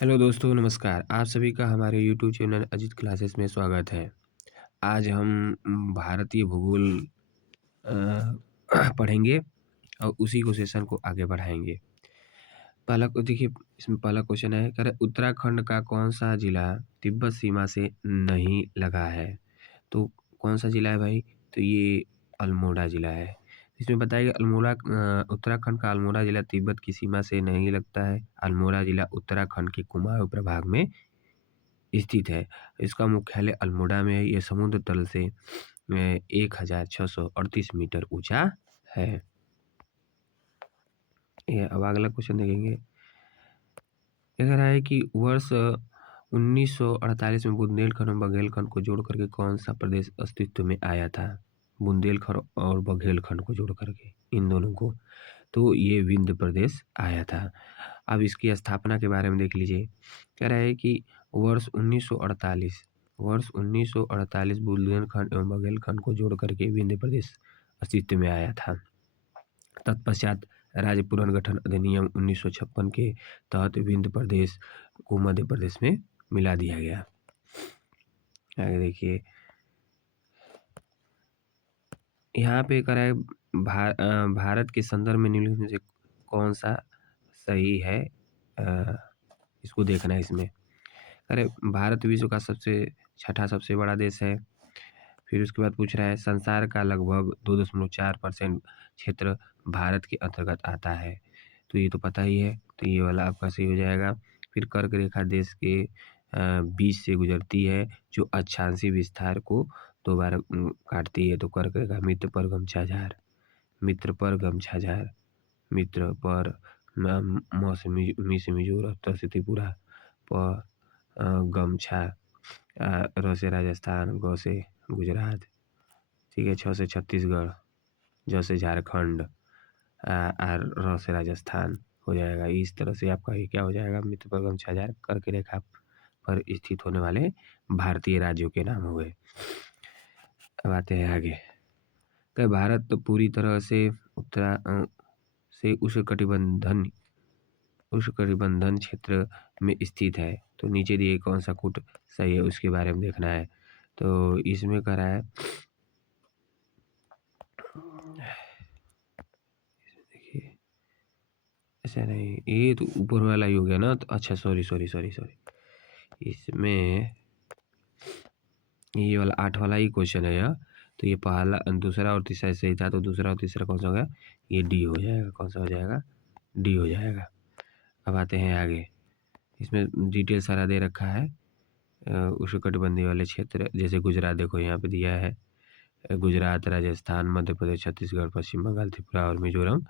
Hello दोस्तों, नमस्कार। आप सभी का हमारे यूट्यूब चैनल अजीत क्लासेस में स्वागत है। आज हम भारतीय भूगोल अ, पढ़ेंगे और उसी को सेशन को आगे बढ़ाएँगे। पहला देखिए, इसमें पहला क्वेश्चन है, कह रहा है उत्तराखंड का कौन-सा जिला तिब्बत सीमा से नहीं लगा है? तो कौन-सा जिला है भाई? तो ये अल्मोड़ा जिला है। इसमें बताया गया उत्तराखंड का अल्मोड़ा जिला तिब्बत की सीमा से नहीं लगता है। अल्मोड़ा जिला उत्तराखंड के कुमाऊँ प्रभाग में स्थित है। इसका मुख्यालय अल्मोड़ा में है। ये समुद्र तल से 1638 मीटर ऊँचा है। ये अब अगला क्वेश्चन देखेंगे। ये कह रहा है कि वर्ष 1948 में बुंदेलखंड और बघेलखंड को जोड़ करके कौन-सा प्रदेश अस्तित्व में आया था? बुंदेलखंड और बघेलखंड को जोड़ करके, इन दोनों को। तो ये विंध्य प्रदेश आया था। अब इसकी स्थापना के बारे में देख लीजिए। कह रहा है कि वर्ष 1948 बुंदेलखंड एवं बघेलखंड को जोड़ करके विंध्य प्रदेश अस्तित्व में आया था। तत्पश्चात राज्य पुनर्गठन अधिनियम 1956 के तहत विंध्य प्रदेश को मध्य प्रदेश में मिला दिया गया। आगे देखिए, यहाँ पे कह रहा है भारत के संदर्भ में निम्नलिखित में से कौन सा सही है? इसको देखना है इसमें। अरे, भारत विश्व का छठा सबसे बड़ा देश है। फिर उसके बाद पूछ रहा है संसार का लगभग 2.4% क्षेत्र भारत के अंतर्गत आता है। तो ये तो पता ही है, तो ये वाला आपका सही हो जाएगा। फिर कर्क रेखा देश के बीच से गुजरती है, जो अक्षांशीय विस्तार को दोबारा काटती है। तो कर्क रेखा मित्र पर गमछाझार, मित्र पर गमछाझार, मित्र पर म से मी से मिजोरम, त से त्रिपुरा, प गमछा, र से राजस्थान, ग से गुजरात, ठीक है, छ से छत्तीसगढ़, ज से झारखंड, र से राजस्थान हो जाएगा। इस तरह से आपका ये क्या हो जाएगा? मित्र पर गमछाझार कर्क रेखा पर स्थित होने वाले भारतीय राज्यों के नाम हुए। अब आते हैं आगे। तो भारत तो पूरी तरह से उष्णकटिबंधन क्षेत्र में स्थित है। तो नीचे दिए कौन सा कूट सही है उसके बारे में देखना है। तो इसमें कह रहा है, देखिए ऐसा नहीं, ये तो ऊपर वाला ही हो गया ना। तो अच्छा, सॉरी। इसमें ये वाला 8 वाला ही क्वेश्चन है यह। तो ये पहला, दूसरा और तीसरा सही था। तो दूसरा और तीसरा कौन सा होगा? ये डी हो जाएगा। कौन सा हो जाएगा? डी हो जाएगा। अब आते हैं आगे। इसमें डिटेल सारा दे रखा है। उष्णकटिबंधीय वाले क्षेत्र जैसे गुजरात, देखो यहाँ पे दिया है। गुजरात, राजस्थान, मध्य प्रदेश, छत्तीसगढ़, पश्चिम बंगाल, त्रिपुरा और मिजोरम।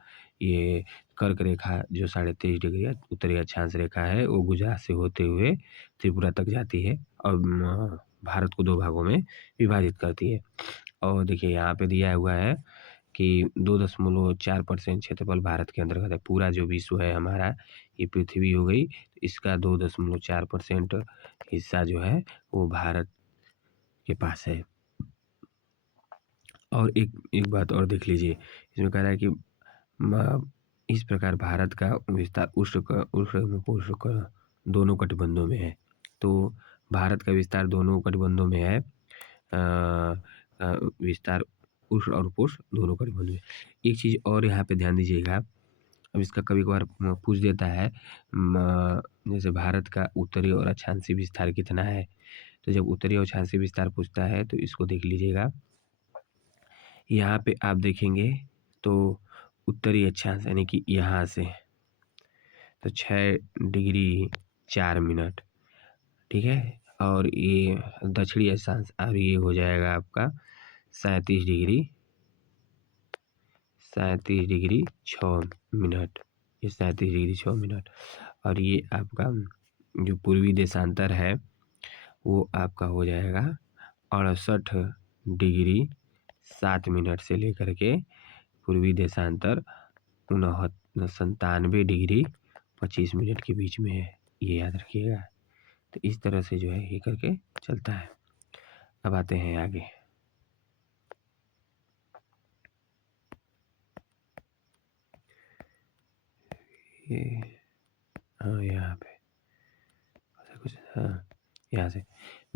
ये कर्क रेखा जो 23.5 डिग्री उत्तरी अक्षांश रेखा है, वो गुजरात से होते हुए त्रिपुरा तक जाती है और भारत को 2 भागों में विभाजित करती है। और देखिए यहाँ पे दिया हुआ है कि 2.4% क्षेत्रफल भारत के अंतर्गत है। पूरा जो विश्व है हमारा, ये पृथ्वी हो गई, इसका 2.4% हिस्सा जो है वो भारत के पास है। और एक बात और देख लीजिए। इसमें कह रहा है कि इस प्रकार भारत का विस्तार उष्ण एवं पोषण दोनों कटिबंधों में है। तो भारत का विस्तार दोनों कटिबंधों में है। विस्तार उष्ण और पोषण दोनों कटिबंधों में। एक चीज़ और यहाँ पे ध्यान दीजिएगा। अब इसका कभी-कभार पूछ देता है, जैसे भारत का उत्तरी और अक्षांशीय विस्तार कितना है? तो जब उत्तरी और अक्षांशीय विस्तार पूछता है तो इसको देख लीजिएगा। यहाँ पे आप देखेंगे तो उत्तरी अक्षांश यानी कि यहाँ से तो 6 डिग्री 4 मिनट, ठीक है। और ये दक्षिणी अक्षांश, और ये हो जाएगा आपका 37 डिग्री 6 मिनट। ये 37 डिग्री 6 मिनट। और ये आपका जो पूर्वी देशांतर है वो आपका हो जाएगा 68 डिग्री 7 मिनट से लेकर के पूर्वी देशांतर 97 डिग्री 25 मिनट के बीच में है। ये याद रखिएगा। तो इस तरह से जो है ये करके चलता है। अब आते हैं आगे। ये हाँ, यहाँ पे हाँ, यहाँ से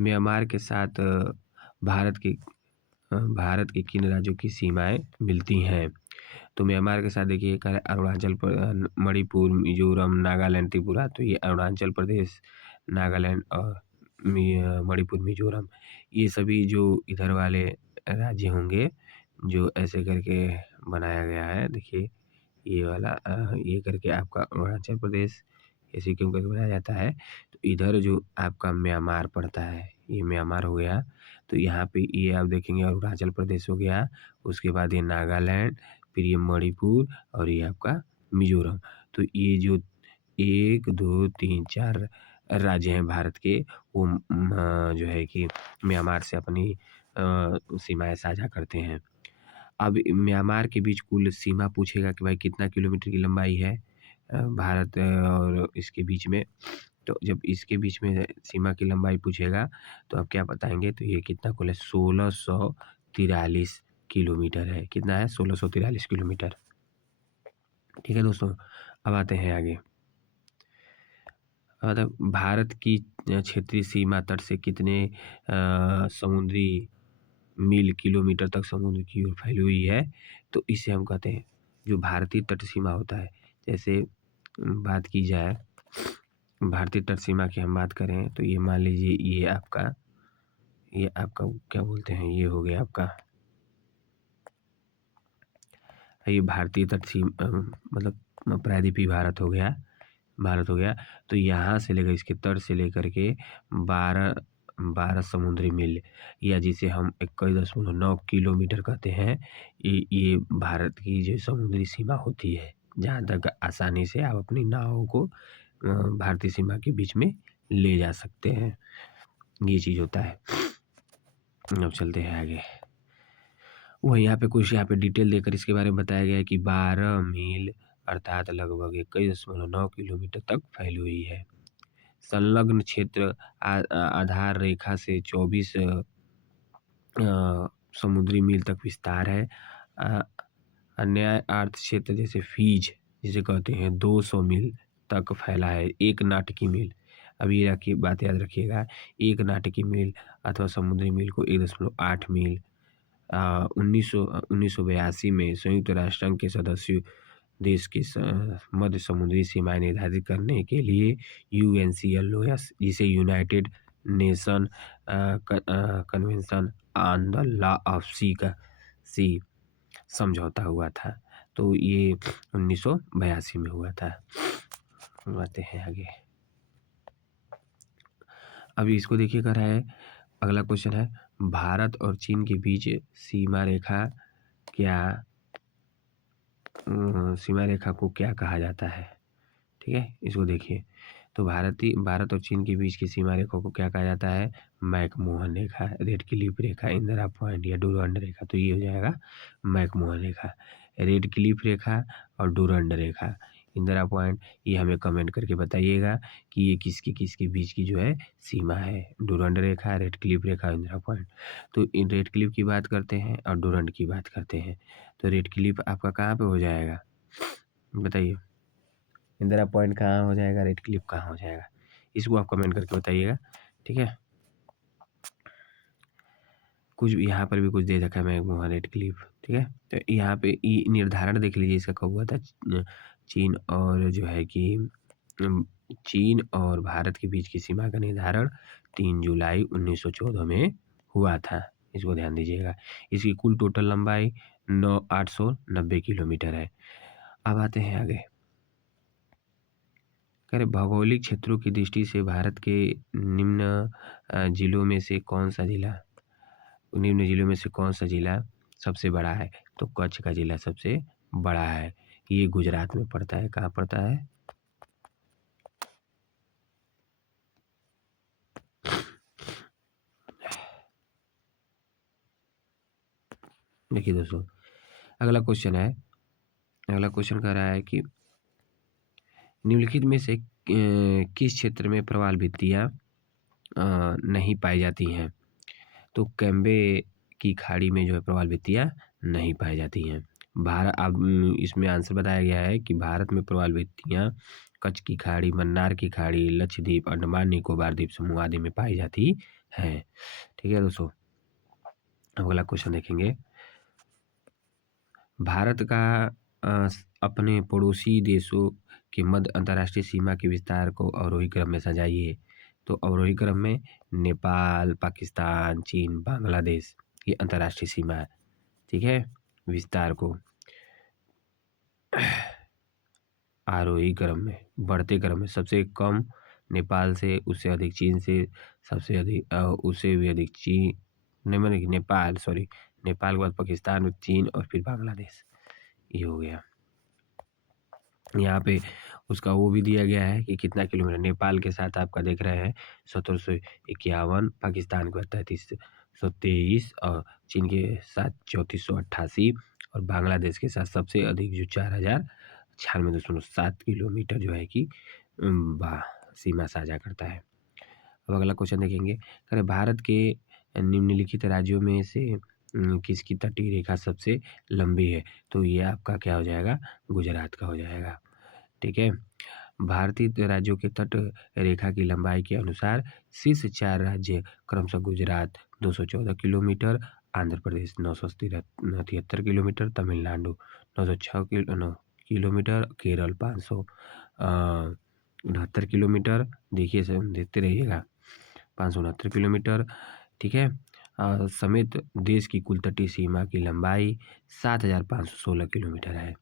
म्यांमार के साथ भारत के किन राज्यों की सीमाएं मिलती हैं? तो म्यांमार के साथ देखिए एक है अरुणाचल मणिपुर, मिजोरम, नागालैंड, त्रिपुरा। तो ये अरुणाचल प्रदेश, नागालैंड और मणिपुर, मिजोरम, ये सभी जो इधर वाले राज्य होंगे, जो ऐसे करके बनाया गया है। देखिए ये वाला ये करके आपका अरुणाचल प्रदेश ऐसे क्यों करके बनाया जाता है, तो इधर जो आपका म्यांमार पड़ता है, ये म्यांमार हो गया। तो यहाँ पे ये आप देखेंगे अरुणाचल प्रदेश हो गया, उसके बाद ये नागालैंड, फिर ये मणिपुर और ये आपका मिजोरम। तो ये जो 1, 2, 3, 4 राज्य हैं भारत के, वो जो है कि म्यांमार से अपनी सीमाएँ साझा करते हैं। अब म्यांमार के बीच कुल सीमा पूछेगा कि भाई कितना किलोमीटर की लंबाई है भारत और इसके बीच में। तो जब इसके बीच में सीमा की लंबाई पूछेगा तो आप क्या बताएँगे, तो ये कितना कुल है 1643 किलोमीटर है। कितना है 1643 किलोमीटर। ठीक है दोस्तों, अब आते हैं आगे। मतलब भारत की क्षेत्रीय सीमा तट से कितने समुद्री मील किलोमीटर तक समुद्र की ओर फैली हुई है, तो इसे हम कहते हैं जो भारतीय तट सीमा होता है। जैसे बात की जाए भारतीय तट सीमा की हम बात करें तो ये मान लीजिए ये आपका क्या बोलते हैं, ये हो गया आपका ये भारतीय तट सीमा मतलब प्रायद्वीपीय भारत हो गया। तो यहाँ से लेकर इसके तट से लेकर के 12 समुद्री मील या जिसे हम 21.9 किलोमीटर कहते हैं, ये भारत की जो समुद्री सीमा होती है, जहाँ तक आसानी से आप अपनी नावों को भारतीय सीमा के बीच में ले जा सकते हैं। ये चीज़ होता है। अब चलते हैं आगे। वह यहाँ पे कुछ यहाँ पे डिटेल देकर इसके बारे में बताया गया है कि 12 मील अर्थात लगभग 21.9 किलोमीटर तक फैली हुई है। संलग्न क्षेत्र आधार रेखा से 24 समुद्री मील तक विस्तार है। अन्य अर्थ क्षेत्र जैसे फीज जिसे कहते हैं 200 मील तक फैला है। 1 नाटिकी मील, अब ये रखिए बात याद रखिएगा, 1 नाटिकी मील अथवा समुद्री मील को 1.8 मील 1982 में संयुक्त राष्ट्र संघ के सदस्य देश की मध्य समुद्री सीमाएं निर्धारित करने के लिए यूएनसीएलओएस जिसे United Nation Convention on the Law of Sea का समझौता हुआ था। तो ये 1982 में हुआ था। आते हैं आगे। अभी इसको देखिए कर रहा है, अगला क्वेश्चन है भारत और चीन के बीच सीमा रेखा को क्या कहा जाता है। ठीक है, इसको देखिए। तो भारत और चीन के बीच की सीमा रेखा को क्या कहा जाता है, मैकमोहन रेखा, रेड क्लिफ रेखा, इंदिरा पॉइंट या डूरंड रेखा। तो ये हो जाएगा मैकमोहन रेखा, रेड क्लिफ रेखा और डूरंड रेखा, इंदिरा पॉइंट। ये हमें कमेंट करके बताइएगा कि ये किसके बीच की जो है सीमा है, डूरंड रेखा, रेड क्लिफ रेखा, इंदिरा पॉइंट। तो इन रेड क्लिफ की बात करते हैं और डूरंड की बात करते हैं। तो रेड क्लिफ आपका कहाँ पे हो जाएगा बताइए, इंदिरा पॉइंट कहाँ हो जाएगा, रेड क्लिफ कहाँ हो जाएगा, इसको आप कमेंट करके बताइएगा। ठीक है, कुछ यहाँ पर भी कुछ दे रखा है मैकमोहन, रेड क्लिफ। ठीक है, तो यहाँ पे ये निर्धारण देख लीजिए इसका कब हुआ था। चीन और जो है कि चीन और भारत के बीच की सीमा का निर्धारण 3 जुलाई 1914 में हुआ था। इसको ध्यान दीजिएगा। इसकी कुल टोटल लंबाई 890 किलोमीटर है। अब आते हैं आगे। कह भौगोलिक क्षेत्रों की दृष्टि से भारत के निम्न जिलों में से कौन सा जिला सबसे बड़ा है। तो कच्छ का जिला सबसे बड़ा है। ये गुजरात में पड़ता है। कहाँ पड़ता है, देखिए दोस्तों। अगला क्वेश्चन कह रहा है कि निम्नलिखित में से किस क्षेत्र में प्रवाल भित्तियां नहीं पाई जाती हैं। तो कैम्बे की खाड़ी में जो है प्रवाल भित्तियां नहीं पाई जाती हैं। अब इसमें आंसर बताया गया है कि भारत में प्रवाल भित्तियां कच्छ की खाड़ी, मन्नार की खाड़ी, लक्षद्वीप, अंडमान निकोबार द्वीप समूह आदि में पाई जाती है। ठीक है दोस्तों, अगला क्वेश्चन देखेंगे। भारत का अपने पड़ोसी देशों के मध्य अंतर्राष्ट्रीय सीमा के विस्तार को अवरोही क्रम में सजाइए। तो अवरोही क्रम में नेपाल, पाकिस्तान, चीन, बांग्लादेश ये अंतर्राष्ट्रीय सीमा है। ठीक है, विस्तार को आरोही क्रम में, बढ़ते क्रम में सबसे कम नेपाल से, उससे अधिक चीन से, सबसे अधिक उससे भी अधिक चीन, नहीं मैंने नेपाल, सॉरी, नेपाल के बाद पाकिस्तान, चीन और फिर बांग्लादेश, ये हो गया। यहाँ पे उसका वो भी दिया गया है कि कितना किलोमीटर। नेपाल के साथ आपका देख रहे हैं 1751, पाकिस्तान के बाद 3323 और चीन के साथ 3488 और बांग्लादेश के साथ सबसे अधिक जो 4096.7 किलोमीटर जो है कि सीमा साझा करता है। अब अगला क्वेश्चन देखेंगे। अरे भारत के निम्नलिखित राज्यों में से किसकी तटीय रेखा सबसे लंबी है? तो ये आपका क्या हो जाएगा? गुजरात का हो जाएगा। ठीक है, भारतीय राज्यों के तट रेखा की लंबाई के अनुसार शीर्ष 4 राज्य क्रमशः Gujarat 214 kilometre, Andhra Pradesh 973 kilometre, Tamil Nadu 906 kilometre, Kerala 569 kilometre, देखिए सर देखते रहिएगा, 569 किलोमीटर। ठीक है, समेत देश की कुल तटीय सीमा की लंबाई 7516 किलोमीटर है।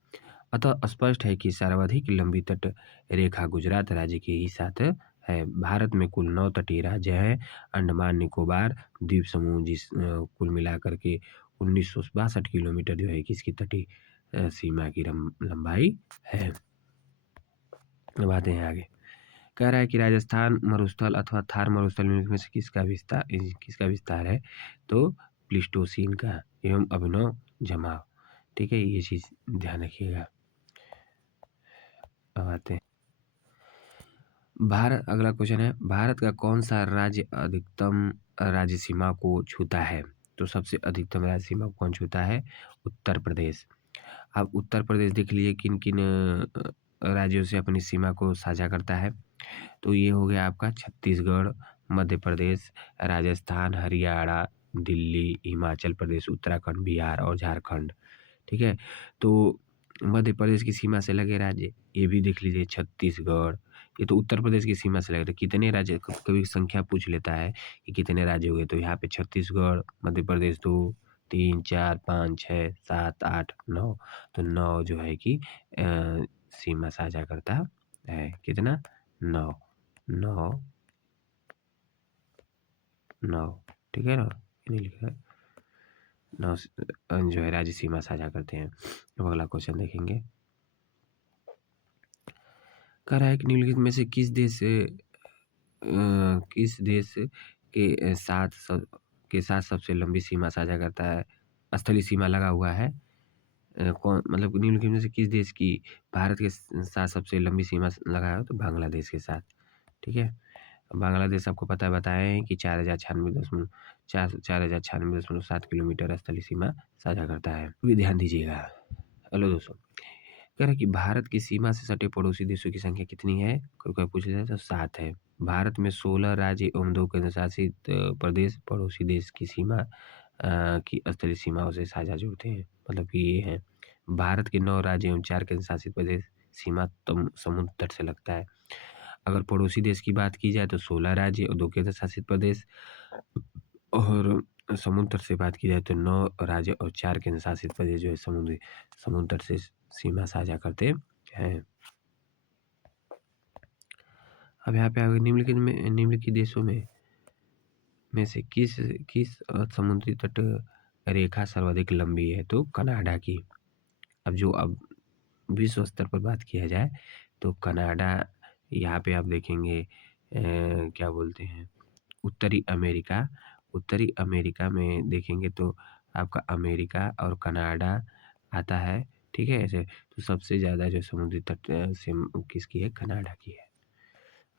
अतः स्पष्ट है कि सर्वाधिक लंबी तट रेखा गुजरात राज्य के ही साथ है। भारत में कुल 9 तटीय राज्य हैं। अंडमान निकोबार द्वीप समूह जिस कुल मिलाकर के 1962 किलोमीटर जो है कि इसकी तटीय सीमा की लंबाई है। अब आते हैं आगे। कह रहा है कि राजस्थान मरुस्थल अथवा थार मरुस्थल में से किसका विस्तार है? तो प्लीस्टोसीन का एवं अभिनव जमाव। ठीक है, ये चीज़ ध्यान रखिएगा। अब आते हैं भारत, अगला क्वेश्चन है, भारत का कौन सा राज्य अधिकतम राज्य सीमा को छूता है? तो सबसे अधिकतम राज्य सीमा को कौन छूता है? उत्तर प्रदेश। अब उत्तर प्रदेश देख लीजिए किन किन राज्यों से अपनी सीमा को साझा करता है। तो ये हो गया आपका छत्तीसगढ़, मध्य प्रदेश, राजस्थान, हरियाणा, दिल्ली, हिमाचल प्रदेश, उत्तराखंड, बिहार और झारखंड। ठीक है, तो मध्य प्रदेश की सीमा से लगे राज्य ये भी देख लीजिए, छत्तीसगढ़, ये तो उत्तर प्रदेश की सीमा से लगे। तो कितने राज्य, कभी संख्या पूछ लेता है कि कितने राज्य हो गए, तो यहाँ पे छत्तीसगढ़, मध्य प्रदेश 2, 3, 4, 5, 6, 7, 8, 9, तो 9 जो है कि सीमा साझा करता है। कितना? 9, 9, 9। ठीक है ना, नहीं लिखा है, 9 जो है राज्य सीमा साझा करते हैं। अब अगला क्वेश्चन देखेंगे। कह रहा है कि निम्नलिखित में से किस देश के साथ सबसे लंबी सीमा साझा करता है, स्थलीय सीमा लगा हुआ है? कौन, मतलब निम्नलिखित में से किस देश की भारत के साथ सबसे लंबी सीमा लगा है? तो बांग्लादेश के साथ। ठीक है, बांग्लादेश आपको पता है, बताए हैं कि 4096.7 किलोमीटर स्थलीय सीमा साझा करता है, भी ध्यान दीजिएगा। हेलो दोस्तों, कह रहा है कि भारत की सीमा से सटे पड़ोसी देशों की संख्या कितनी है? कोई पूछ लेता है तो 7 है। भारत में 16 राज्य एवं 2 केंद्र शासित प्रदेश पड़ोसी देश की सीमा की स्थलीय सीमाओं से साझा जुड़ते हैं। मतलब कि ये है, भारत के 9 राज्य एवं 4 केंद्र शासित प्रदेश सीमा समुद्र तट से लगता है। अगर पड़ोसी देश की बात की जाए तो 16 राज्य और 2 केंद्र शासित प्रदेश, और समुद्र तट से बात की जाए तो 9 राज्य और 4 केंद्र शासित प्रदेश जो है समुद्र तट से सीमा साझा करते हैं। अब यहाँ पे आगे निम्नलिखित देशों में से किस किस समुद्री तट रेखा सर्वाधिक लंबी है? तो कनाडा की। अब विश्व स्तर पर बात किया जाए तो कनाडा, यहाँ पे आप देखेंगे क्या बोलते हैं, उत्तरी अमेरिका में देखेंगे तो आपका अमेरिका और कनाडा आता है। ठीक है, ऐसे तो सबसे ज़्यादा जो समुद्री तट से किसकी है? कनाडा की है।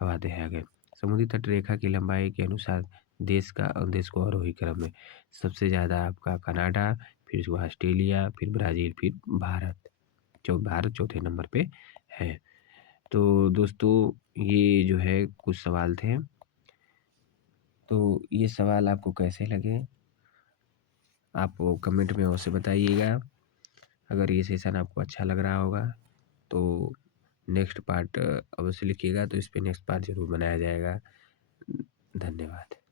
अब आते हैं आगे। समुद्री तट रेखा की लंबाई के अनुसार देश को आरोही क्रम में सबसे ज़्यादा आपका कनाडा, फिर उसके बाद ऑस्ट्रेलिया, फिर ब्राज़ील, फिर भारत चौथे नंबर पे है। तो दोस्तों ये जो है कुछ सवाल थे। तो ये सवाल आपको कैसे लगे? आप वो कमेंट में अवश्य बताइएगा। अगर ये सेशन आपको अच्छा लग रहा होगा तो नेक्स्ट पार्ट अवश्य लिखिएगा, तो इस पे नेक्स्ट पार्ट ज़रूर बनाया जाएगा। धन्यवाद।